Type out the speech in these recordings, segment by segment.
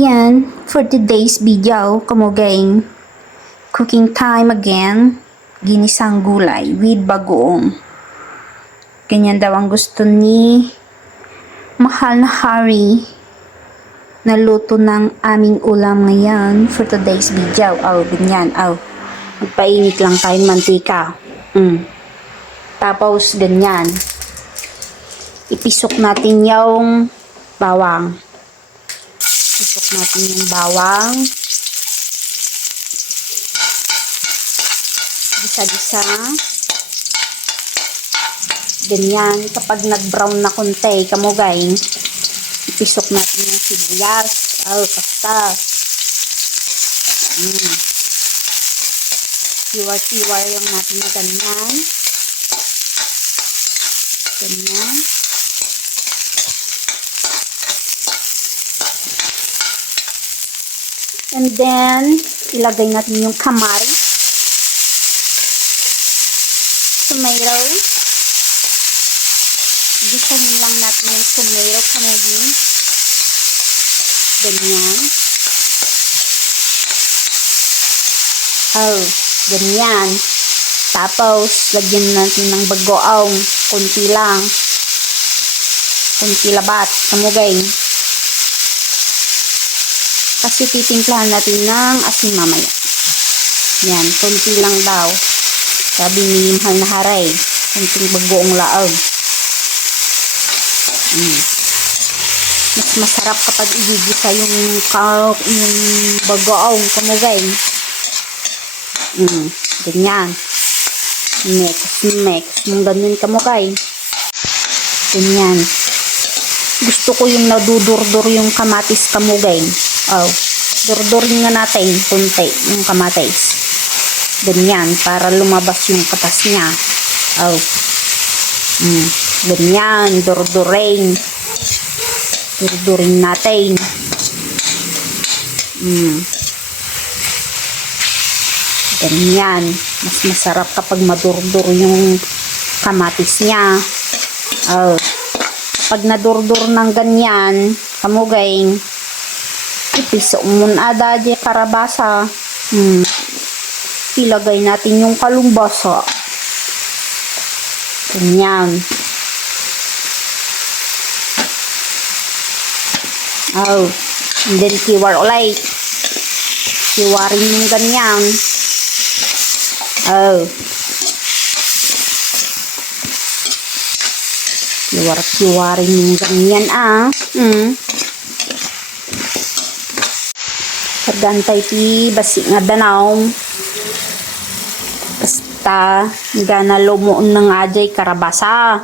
Yan, for today's video, kamugay, cooking time again, ginisang gulay with bagoong. Ganyan daw ang gusto ni mahal na Harry na luto ng aming ulam ngayon for today's video. Oh, ganyan, oh. Magpainit lang tayong mantika. Tapos, ganyan. Ipisok natin yung bawang. Ipisok natin yung bawang. Gisa-gisa. Ganyan. Kapag nag-brown na konti, kamugay, ipisok natin yung sibuyas. Oh, basta. Tiwar-tiwar yung natin na ganyan. Ganyan. And then, ilagay natin yung kamaris, tomato, gisahin lang natin yung tomato, kamagin, ganyan, oh, ganyan, tapos, lagyan natin ng bagoong, kunti lang, kunti labat, kamugay. Kasi titimplahan natin ng asin mamaya. Yan, konti lang daw. Sabi ni mahal na Haray, konting bagoong laog. Mas masarap kapag igigisa yung bagoong kamugay. Ganyan. Mix. Yung ganyan kamugay. Ganyan. Gusto ko yung nadudurdor yung kamatis kamugay. Oh, durdurin nga natin kunti yung kamatis. Ganyan, para lumabas yung katas niya. Oh. Ganyan, durdurin. Durdurin natin. Ganyan. Mas masarap kapag madurdur yung kamatis niya. Oh. Kapag nadurdur ng ganyan, kamugay, ipiso muna adadya karabasa. Ilagay natin yung kalumbasa. Ganyan. Oh. And then kiwar ulit. Kiwarin yung ganyan. Oh. Kiwarin yung ganyan Gantay ti basi nga danaw. Basta gana lumuon ng ajay karabasa.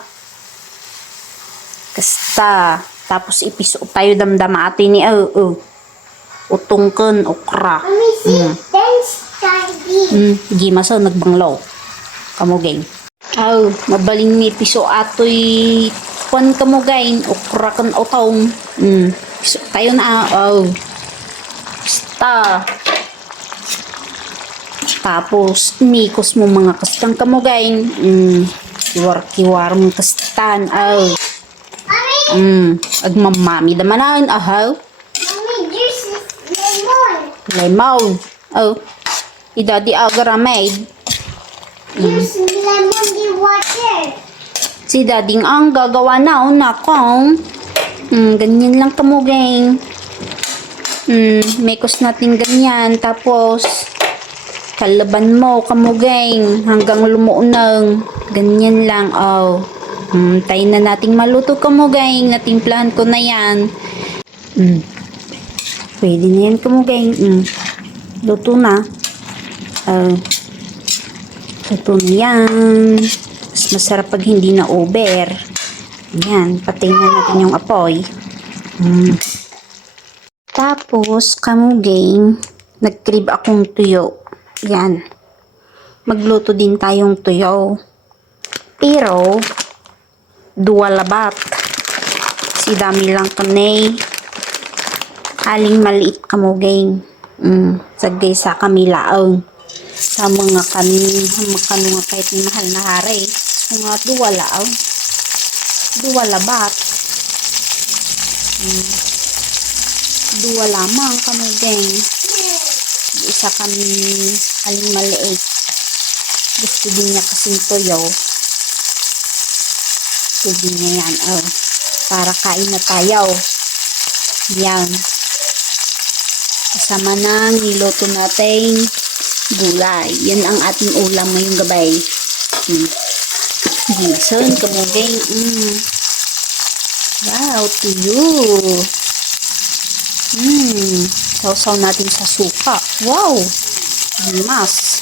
Kasta tapos ipiso tayo damdama atin ni utungken okra. Gimasa nagbanglaw. Kamugay. Mabaling ni piso atoy kon kamugay okra kan utong. Piso tayo na tapos mikos mo mga kastang kamugay. Kiwar mo kastan. Agmamami damanan. This is lemon. Lemon. Idadi agaramay. Use lemon di water. Si dading ang gagawa na nakong. Ganyan lang kamugay. Mekos natin ganyan. Tapos, kalaban mo, kamugay, hanggang lumuunang. Ganyan lang, tayo na nating maluto, kamugay. Natimplahan ko na yan. Pwede na yan, kamugay. Luto na. Luto na yan. Mas masarap pag hindi na over. Yan, patayin na natin yung apoy. Tapos, kamugay, nag-crib akong tuyo. Yan. Magluto din tayong tuyo. Pero, duwa labat. Si dami lang kanay. Aling maliit kamugay. Sagay sa kamilaang. Sa mga kanunga kahit mahal na Haray. Mga duwa laang. Duwa labat. Dua lamang kami, gang. Isa kami aling maliit. Gusto din niya kasing toyo. Gusto din niya yan. Oh. Para kain na tayo. Yan. Kasama ng niluto nating gulay. Yan ang ating ulam ngayong gabay. Gison, kamugay. Wow, tuyo. Sausaw natin sa suka. Wow. Mas.